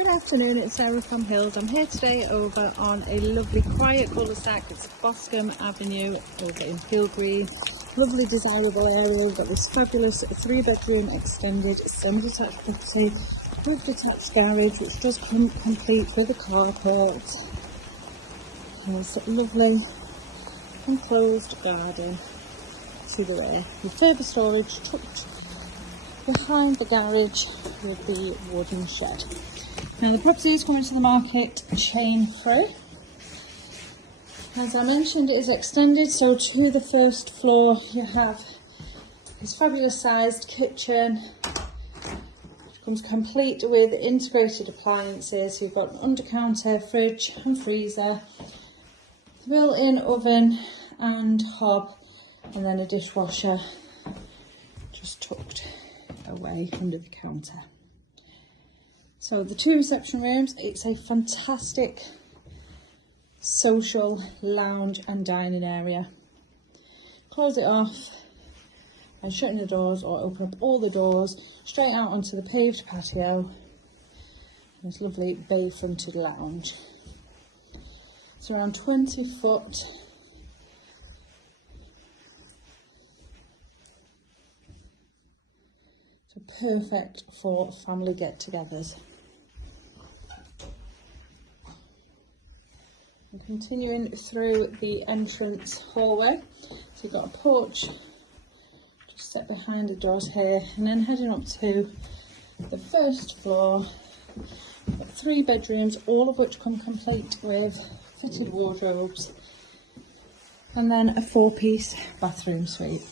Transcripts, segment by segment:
Good afternoon, it's Sarah from Hills. I'm here today over on a lovely quiet cul-de-sac. It's Boscombe Avenue over in Pilgreen. Lovely desirable area. We've got this fabulous 3-bedroom extended semi-detached property with detached garage, which does come complete with a carport. There's a lovely enclosed garden to the rear with further storage tucked behind the garage with the wooden shed. Now the property is coming to the market chain free. As I mentioned, it is extended, so to the first floor you have this fabulous sized kitchen, which comes complete with integrated appliances. You've got an under-counter fridge and freezer, built-in oven and hob, and then a dishwasher just tucked away under the counter. So the 2 reception rooms, it's a fantastic social lounge and dining area. Close it off by shutting the doors or open up all the doors straight out onto the paved patio. This lovely bay fronted lounge. It's around 20 foot. So perfect for family get-togethers. And continuing through the entrance hallway, so you've got a porch just set behind the doors here, and then heading up to the first floor. You've got 3 bedrooms, all of which come complete with fitted wardrobes, and then a 4-piece bathroom suite.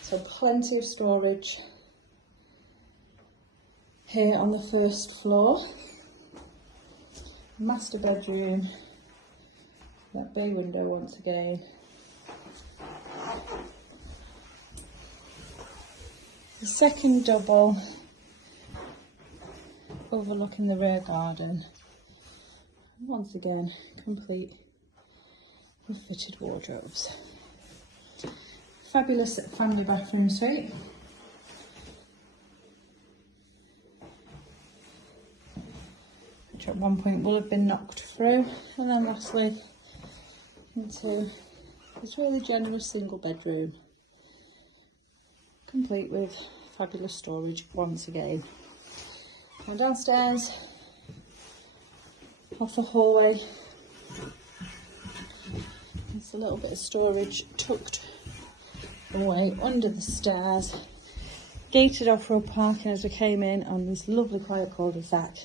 So plenty of storage here on the first floor. Master bedroom, that bay window once again. The second double overlooking the rear garden. Once again, complete with fitted wardrobes. Fabulous family bathroom suite. Which at one point will have been knocked through, and then lastly into this really generous single bedroom, complete with fabulous storage once again. And downstairs, off the hallway, there's a little bit of storage tucked away under the stairs, gated off-road parking as we came in on this lovely quiet cul-de-sac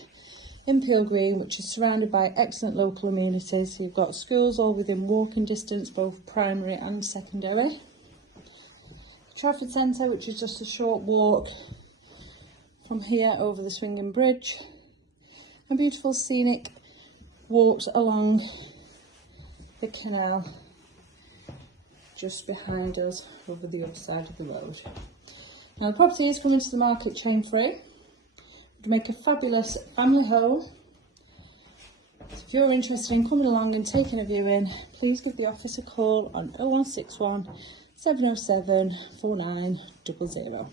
in Pilgreen, which is surrounded by excellent local amenities. So you've got schools all within walking distance, both primary and secondary. The Trafford Centre, which is just a short walk from here over the swinging bridge. And beautiful scenic walks along the canal just behind us over the other side of the road. Now the property is coming to the market chain free. To make a fabulous family home. So if you're interested in coming along and taking a viewing, please give the office a call on 0161 707 4900.